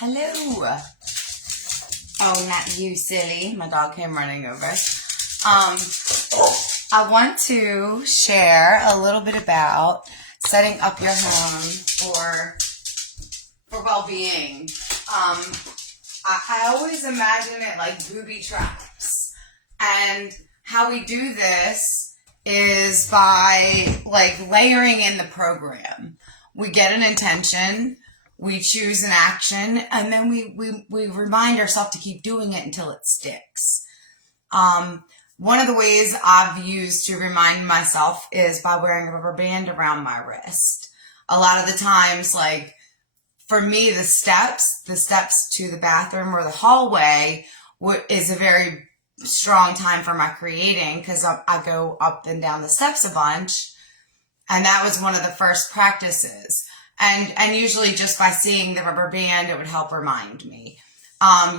Hello. Oh, not you, silly. My dog came running over. I want to share a little bit about setting up your home for well-being. I always imagine it like booby traps. And how we do this is by layering in the program. We get an intention, we choose an action, and then we remind ourselves to keep doing it until it sticks. One of the ways I've used to remind myself is by wearing a rubber band around my wrist. A lot of the times, for me, the steps to the bathroom or the hallway is a very strong time for my creating, because I go up and down the steps a bunch. And that was one of the first practices. And usually just by seeing the rubber band, it would help remind me.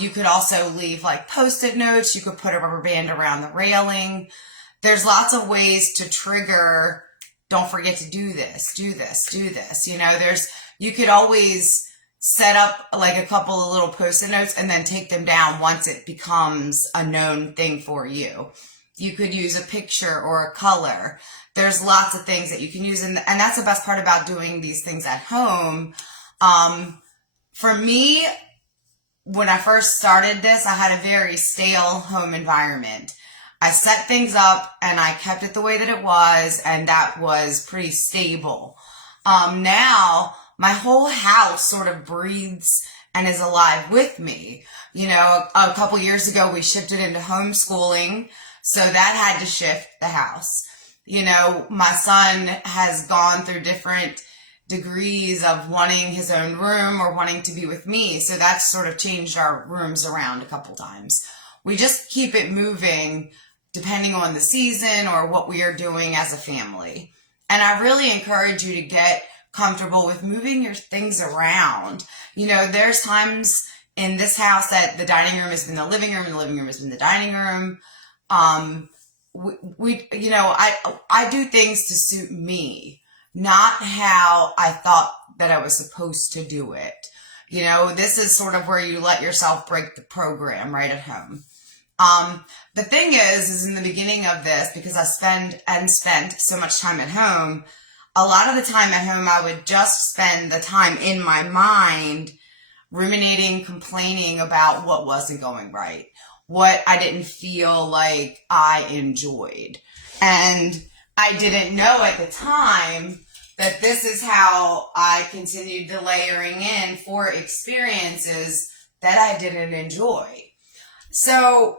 You could also leave Post-it notes. You could put a rubber band around the railing. There's lots of ways to trigger, don't forget to do this, do this, do this. You could always set up a couple of little Post-it notes and then take them down once it becomes a known thing for you. You could use a picture or a color. There's lots of things that you can use. And that's the best part about doing these things at home. For me, when I first started this, I had a very stale home environment. I set things up and I kept it the way that it was, and that was pretty stable. Now, my whole house sort of breathes and is alive with me. A couple years ago, we shifted into homeschooling, so that had to shift the house. My son has gone through different degrees of wanting his own room or wanting to be with me. So that's sort of changed our rooms around a couple times. We just keep it moving depending on the season or what we are doing as a family. And I really encourage you to get comfortable with moving your things around. There's times in this house that the dining room has been the living room and the living room has been the dining room. I do things to suit me, not how I thought that I was supposed to do it. This is sort of where you let yourself break the program right at home. The thing is in the beginning of this, because I spent so much time at home, a lot of the time at home, I would just spend the time in my mind ruminating, complaining about what wasn't going right, what I didn't feel like I enjoyed. And I didn't know at the time that this is how I continued the layering in for experiences that I didn't enjoy. So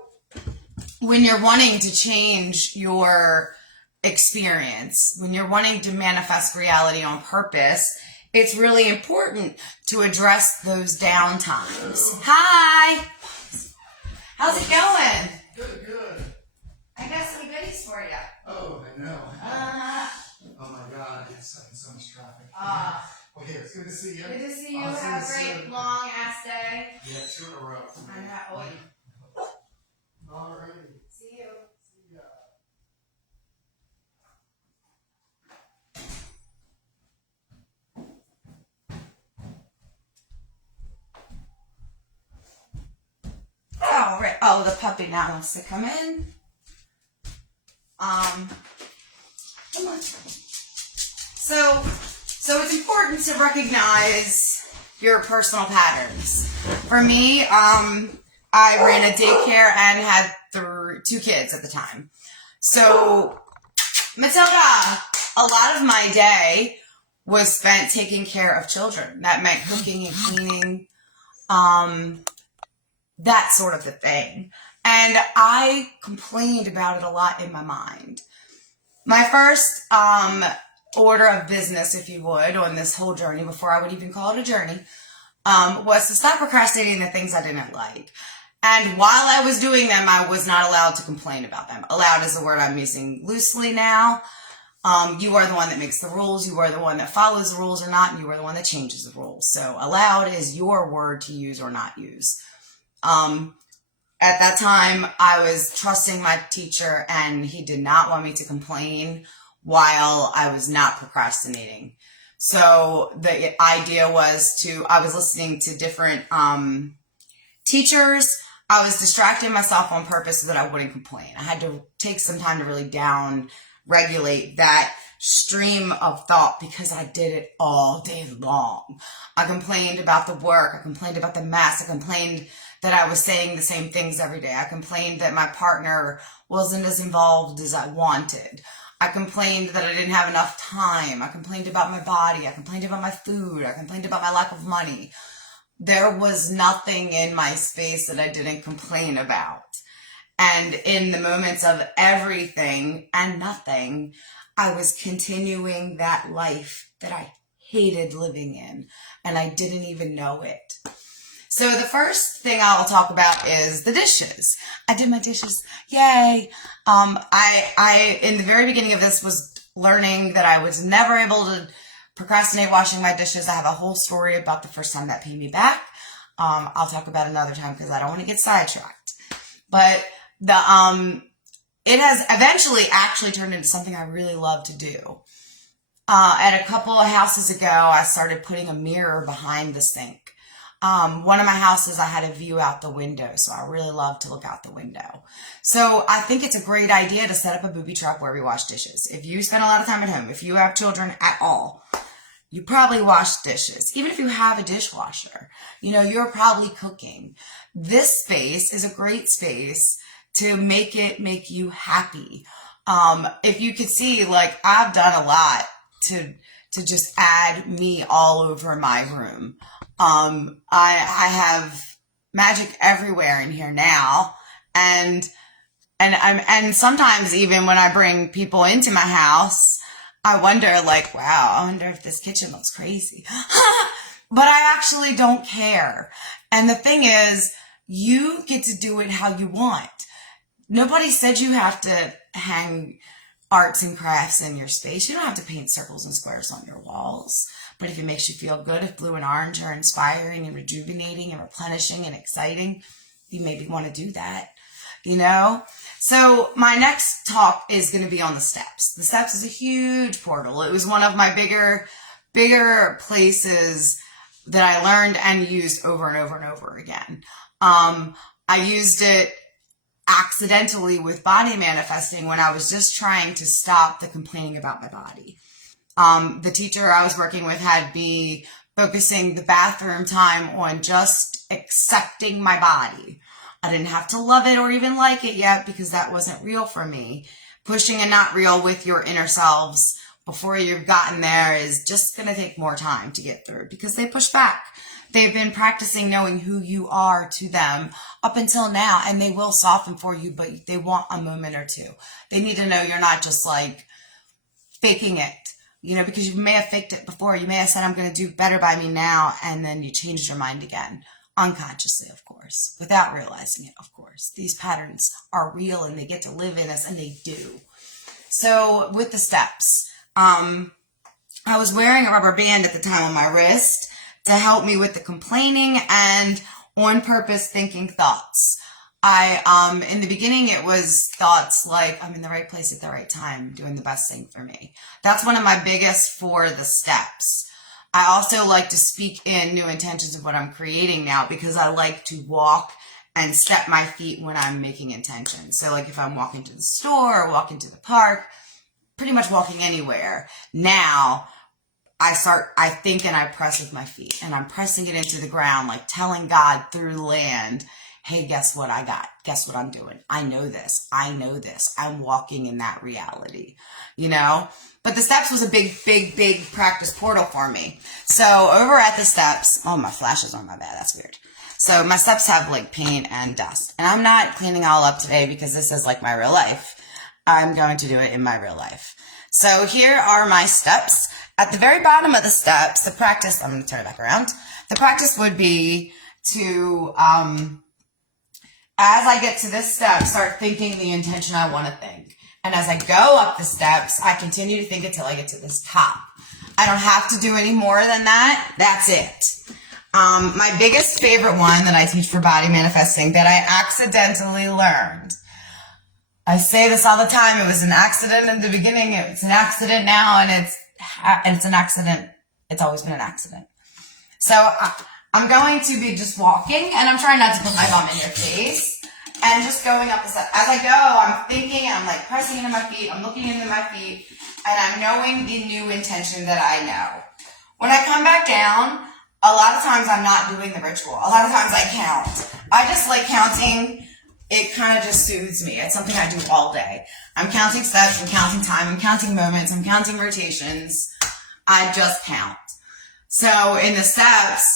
when you're wanting to change your experience, when you're wanting to manifest reality on purpose, it's really important to address those down times. Hi! How's it going? Good. I got some goodies for you. Oh, I know. Oh my God, it's so much traffic. Okay, it's good to see you. Good to see you. Have a great long ass day. Yeah, 2 in a row. I know. Alrighty. See you. See ya. Oh, right. Oh, the puppy now wants to come in. Come on. So it's important to recognize your personal patterns. For me, I ran a daycare and had 2 kids at the time. So, Matilda, a lot of my day was spent taking care of children. That meant cooking and cleaning, that sort of a thing. And I complained about it a lot in my mind. My first order of business, if you would, on this whole journey, before I would even call it a journey, was to stop procrastinating the things I didn't like. And while I was doing them, I was not allowed to complain about them. Allowed is a word I'm using loosely now. You are the one that makes the rules. You are the one that follows the rules or not, and you are the one that changes the rules. So allowed is your word to use or not use. At that time, I was trusting my teacher, and he did not want me to complain while I was not procrastinating. So the idea was I was listening to different teachers. I was distracting myself on purpose so that I wouldn't complain. I had to take some time to really down regulate that stream of thought because I did it all day long. I complained about the work. I complained about the mess. I complained that I was saying the same things every day. I complained that my partner wasn't as involved as I wanted. I complained that I didn't have enough time. I complained about my body. I complained about my food. I complained about my lack of money. There was nothing in my space that I didn't complain about. And in the moments of everything and nothing, I was continuing that life that I hated living in, and I didn't even know it. So the first thing I'll talk about is the dishes. I did my dishes. Yay. I in the very beginning of this was learning that I was never able to procrastinate washing my dishes. I have a whole story about the first time that paid me back. I'll talk about another time because I don't want to get sidetracked. But it has eventually actually turned into something I really love to do. At a couple of houses ago, I started putting a mirror behind the sink. One of my houses, I had a view out the window, so I really love to look out the window. So I think it's a great idea to set up a booby trap where we wash dishes. If you spend a lot of time at home, if you have children at all, you probably wash dishes. Even if you have a dishwasher, you're probably cooking. This space is a great space to make you happy. If you could see, I've done a lot to just add me all over my room. I have magic everywhere in here now. And sometimes even when I bring people into my house, I wonder wow, I wonder if this kitchen looks crazy. But I actually don't care. And the thing is, you get to do it how you want. Nobody said you have to hang arts and crafts in your space. You don't have to paint circles and squares on your walls. But if it makes you feel good, if blue and orange are inspiring and rejuvenating and replenishing and exciting, you maybe want to do that, So my next talk is going to be on the steps. The steps is a huge portal. It was one of my bigger places that I learned and used over and over and over again. I used it accidentally with body manifesting when I was just trying to stop the complaining about my body. The teacher I was working with had me focusing the bathroom time on just accepting my body. I didn't have to love it or even like it yet because that wasn't real for me. Pushing and not real with your inner selves before you've gotten there is just going to take more time to get through because they push back. They've been practicing knowing who you are to them up until now, and they will soften for you, but they want a moment or two. They need to know you're not just faking it, because you may have faked it before. You may have said, I'm going to do better by me now, and then you changed your mind again. Unconsciously, of course, without realizing it, of course. These patterns are real, and they get to live in us, and they do. So with the steps, I was wearing a rubber band at the time on my wrist to help me with the complaining and on purpose thinking thoughts. In the beginning, it was thoughts like, I'm in the right place at the right time, doing the best thing for me. That's one of my biggest for the steps. I also like to speak in new intentions of what I'm creating now because I like to walk and step my feet when I'm making intentions. So if I'm walking to the store or walking to the park, pretty much walking anywhere. Now, I think and I press with my feet and I'm pressing it into the ground, telling God through the land, hey, guess what I got? Guess what I'm doing? I know this. I'm walking in that reality, But the steps was a big practice portal for me. So over at the steps, oh, my flash is on my bed. That's weird. So my steps have paint and dust. And I'm not cleaning all up today because this is my real life. I'm going to do it in my real life. So here are my steps. At the very bottom of the steps, the practice, I'm going to turn it back around. The practice would be to, as I get to this step, start thinking the intention I want to think. And as I go up the steps, I continue to think until I get to this top. I don't have to do any more than that. That's it. My biggest favorite one that I teach for body manifesting that I accidentally learned. I say this all the time. It was an accident in the beginning. It's an accident now, and it's an accident It's always been an accident. So I'm going to be just walking, and I'm trying not to put my bum in your face, and just going up the steps. As I go, I'm thinking, I'm like pressing into my feet, I'm looking into my feet, and I'm knowing the new intention that I know. When I come back down, a lot of times I'm not doing the ritual. A lot of times I count. I just like counting. It kind of just soothes me. It's something I do all day. I'm counting steps, I'm counting time, I'm counting moments, I'm counting rotations. I just count. So in the steps,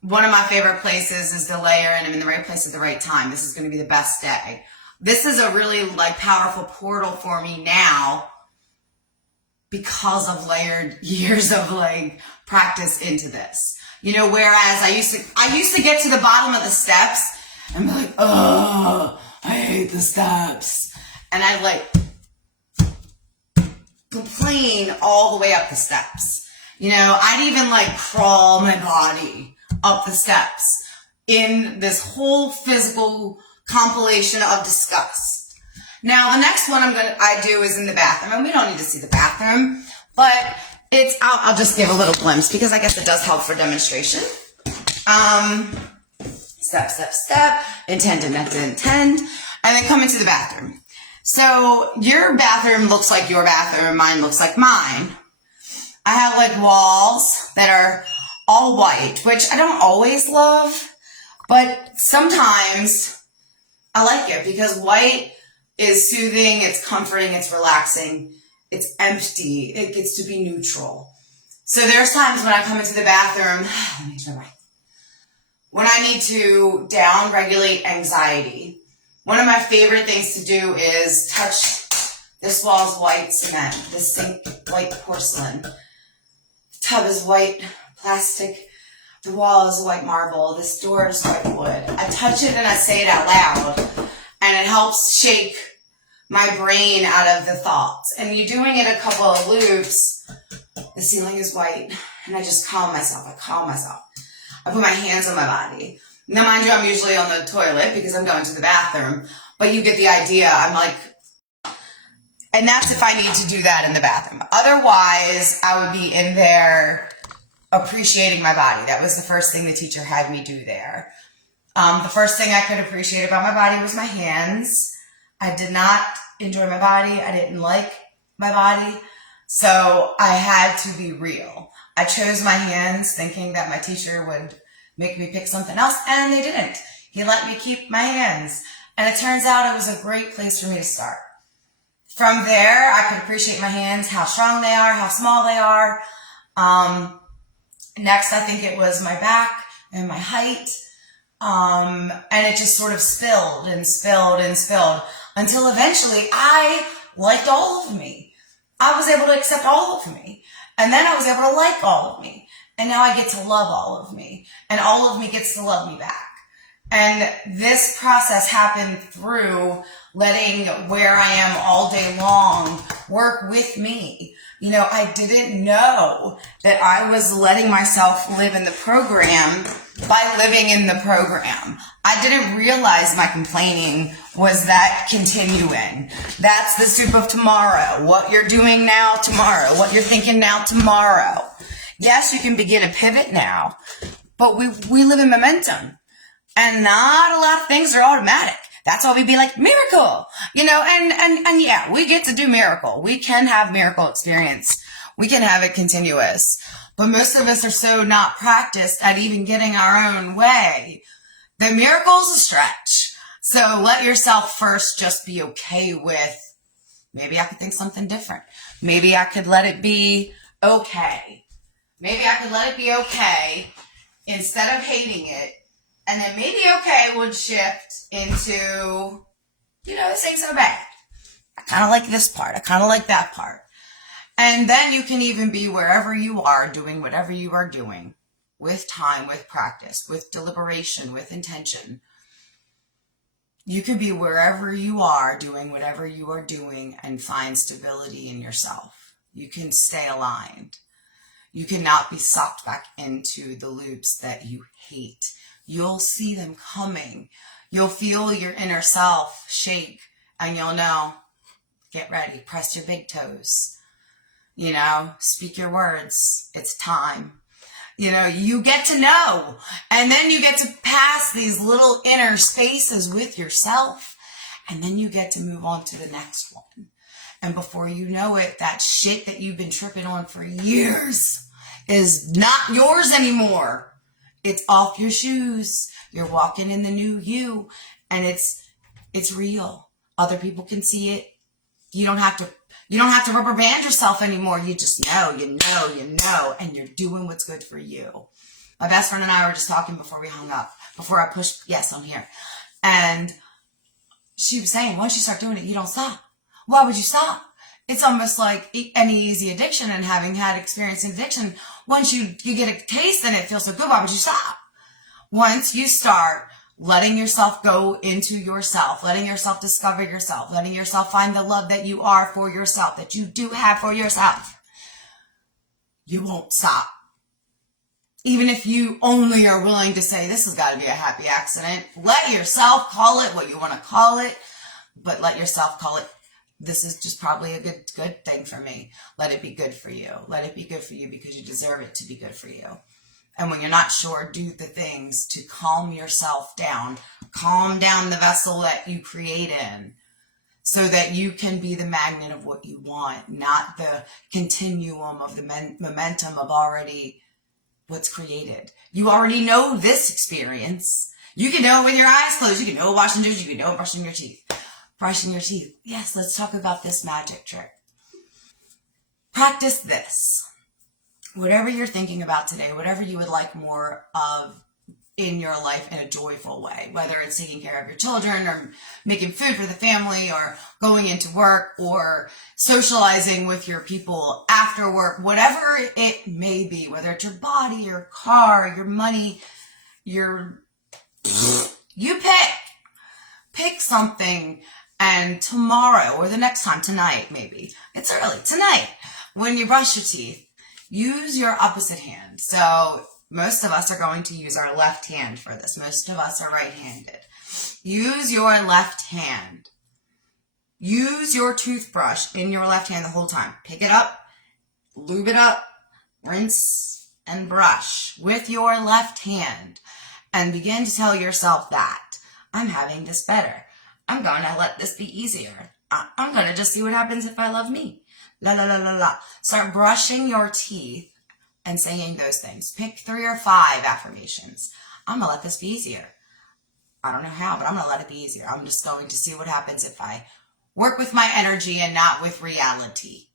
one of my favorite places is to layer in. I'm in the right place at the right time. This is going to be the best day. This is a really like powerful portal for me now because of layered years of like practice into this. You know, whereas I used to get to the bottom of the steps and be like, oh, I hate the steps. And I'd like complain all the way up the steps. You know, I'd even like crawl my body up the steps in this whole physical compilation of disgust. Now, the next one I do is in the bathroom, and we don't need to see the bathroom, but I'll just give a little glimpse because I guess it does help for demonstration. Step, step, step, intend, and then come into the bathroom. So your bathroom looks like your bathroom, mine looks like mine. I have like walls that are all white, which I don't always love, but sometimes I like it because white is soothing, it's comforting, it's relaxing, it's empty, it gets to be neutral. So there's times when I come into the bathroom, let me try when I need to down-regulate anxiety. One of my favorite things to do is touch this wall's white cement, this sink white porcelain. Tub is white plastic. The wall is white marble. This door is white wood. I touch it and I say it out loud, and it helps shake my brain out of the thoughts. And you're doing it a couple of loops. The ceiling is white, and I just calm myself. I put my hands on my body. Now, mind you, I'm usually on the toilet because I'm going to the bathroom, but you get the idea. I'm like, and that's if I need to do that in the bathroom. Otherwise, I would be in there appreciating my body. That was the first thing the teacher had me do there. The first thing I could appreciate about my body was my hands. I did not enjoy my body. I didn't like my body. So I had to be real. I chose my hands thinking that my teacher would make me pick something else, and they didn't. He let me keep my hands. And it turns out it was a great place for me to start. From there, I could appreciate my hands, how strong they are, how small they are. Next, I think it was my back and my height. And it just sort of spilled and spilled and spilled until eventually I liked all of me. I was able to accept all of me. And then I was able to like all of me. And now I get to love all of me. And all of me gets to love me back. And this process happened through letting where I am all day long work with me. You know, I didn't know that I was letting myself live in the program by living in the program. I didn't realize my complaining was that continuing. That's the soup of tomorrow. What you're doing now, tomorrow. What you're thinking now, tomorrow. Yes, you can begin a pivot now, but we live in momentum. And not a lot of things are automatic. That's why we be like, miracle, you know, and yeah, we get to do miracle. We can have miracle experience. We can have it continuous. But most of us are so not practiced at even getting our own way. The miracle's a stretch. So let yourself first just be okay with, maybe I could think something different. Maybe I could let it be okay. Maybe I could let it be okay instead of hating it. And then maybe okay would shift into, you know, this ain't so bad. I kind of like this part. I kind of like that part. And then you can even be wherever you are doing whatever you are doing with time, with practice, with deliberation, with intention. You can be wherever you are doing whatever you are doing and find stability in yourself. You can stay aligned. You cannot be sucked back into the loops that you hate. You'll see them coming. You'll feel your inner self shake and you'll know, get ready, press your big toes. Speak your words. It's time. You get to know, and then you get to pass these little inner spaces with yourself, and then you get to move on to the next one. And before you know it, that shit that you've been tripping on for years is not yours anymore. It's off your shoes. You're walking in the new you, and it's real. Other people can see it. You don't have to rubber band yourself anymore. You just know, and you're doing what's good for you. My best friend and I were just talking before we hung up, before I pushed yes on here. And she was saying, once you start doing it, you don't stop. Why would you stop? It's almost like any easy addiction, and having had experience in addiction, once you get a taste and it feels so good, why would you stop? Once you start letting yourself go into yourself, letting yourself discover yourself, letting yourself find the love that you are for yourself, that you do have for yourself, you won't stop. Even if you only are willing to say, this has got to be a happy accident, let yourself call it what you want to call it, but let yourself call it, this is just probably a good thing for me. Let it be good for you. Let it be good for you because you deserve it to be good for you. And when you're not sure, do the things to calm yourself down. Calm down the vessel that you create in, so that you can be the magnet of what you want, not the continuum of the momentum of already what's created. You already know this experience. You can know it with your eyes closed. You can know washing dishes. You can know brushing your teeth. Brushing your teeth. Yes, let's talk about this magic trick. Practice this. Whatever you're thinking about today, whatever you would like more of in your life in a joyful way, whether it's taking care of your children or making food for the family or going into work or socializing with your people after work, whatever it may be, whether it's your body, your car, your money, you pick something, and tomorrow or the next time, tonight maybe, it's early, tonight, when you brush your teeth, use your opposite hand. So most of us are going to use our left hand for this. Most of us are right-handed. Use your left hand. Use your toothbrush in your left hand the whole time. Pick it up, lube it up, rinse, and brush with your left hand. And begin to tell yourself that I'm having this better. I'm going to let this be easier. I'm going to just see what happens if I love me. La, la, la, la, la. Start brushing your teeth and saying those things. Pick 3 or 5 affirmations. I'm going to let this be easier. I don't know how, but I'm going to let it be easier. I'm just going to see what happens if I work with my energy and not with reality.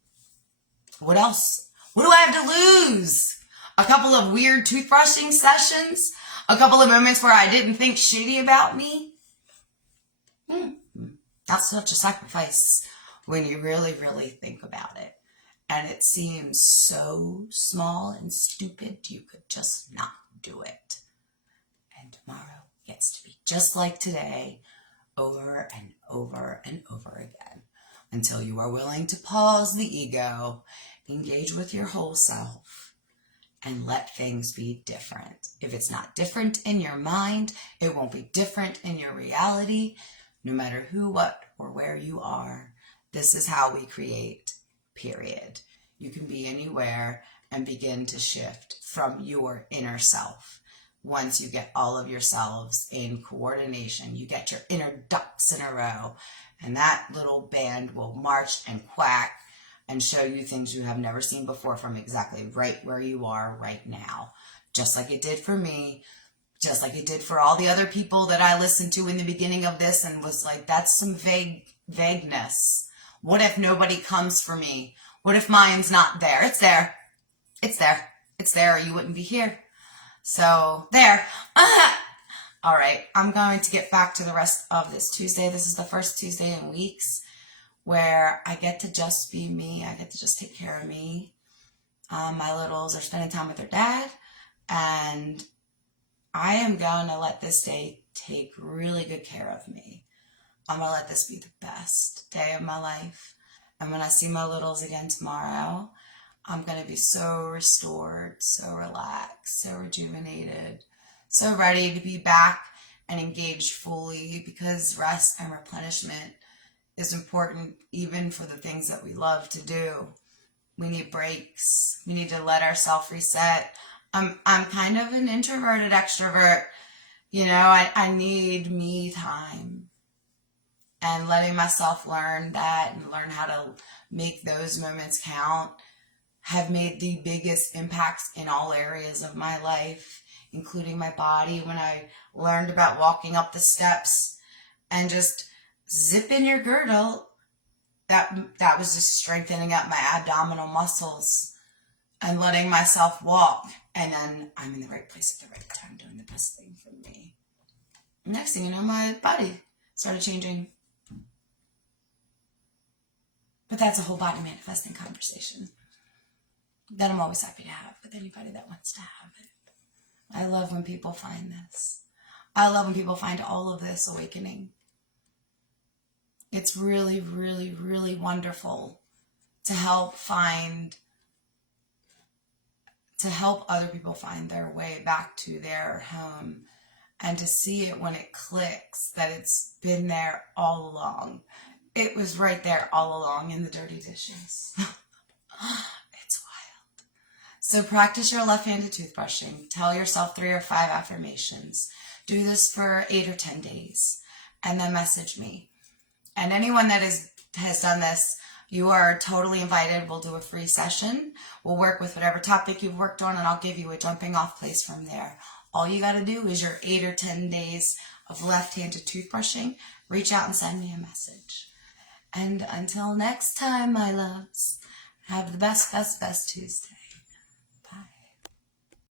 What else? What do I have to lose? A couple of weird toothbrushing sessions? A couple of moments where I didn't think shitty about me? That's such a sacrifice when you really, really think about it. And it seems so small and stupid, you could just not do it. And tomorrow gets to be just like today, over and over and over again, until you are willing to pause the ego, engage with your whole self, and let things be different. If it's not different in your mind, it won't be different in your reality, no matter who, what, or where you are. This is how we create, period. You can be anywhere and begin to shift from your inner self. Once you get all of yourselves in coordination, you get your inner ducks in a row, and that little band will march and quack and show you things you have never seen before from exactly right where you are right now. Just like it did for me, just like it did for all the other people that I listened to in the beginning of this and was like, that's some vagueness. What if nobody comes for me? What if mine's not there? It's there. It's there. It's there, or you wouldn't be here. So, there. All right, I'm going to get back to the rest of this Tuesday. This is the first Tuesday in weeks where I get to just be me. I get to just take care of me. My littles are spending time with their dad, and I am going to let this day take really good care of me. I'm going to let this be the best day of my life. And when I see my littles again tomorrow, I'm going to be so restored, so relaxed, so rejuvenated, so ready to be back and engaged fully, because rest and replenishment is important even for the things that we love to do. We need breaks. We need to let ourselves reset. I'm kind of an introverted extrovert. You know, I need me time. And letting myself learn that and learn how to make those moments count have made the biggest impacts in all areas of my life, including my body. When I learned about walking up the steps and just zipping your girdle, that was just strengthening up my abdominal muscles and letting myself walk. And then I'm in the right place at the right time, doing the best thing for me. Next thing you know, my body started changing. But that's a whole body manifesting conversation that I'm always happy to have with anybody that wants to have it. I love when people find this. I love when people find all of this awakening. It's really, really, really wonderful to help other people find their way back to their home and to see it when it clicks that it's been there all along. It was right there all along in the dirty dishes. It's wild. So practice your left-handed toothbrushing. Tell yourself 3 or 5 affirmations. Do this for 8 or 10 days. And then message me. And anyone that has done this, you are totally invited. We'll do a free session. We'll work with whatever topic you've worked on, and I'll give you a jumping off place from there. All you got to do is your 8 or 10 days of left-handed toothbrushing. Reach out and send me a message. And until next time, my loves, have the best Tuesday.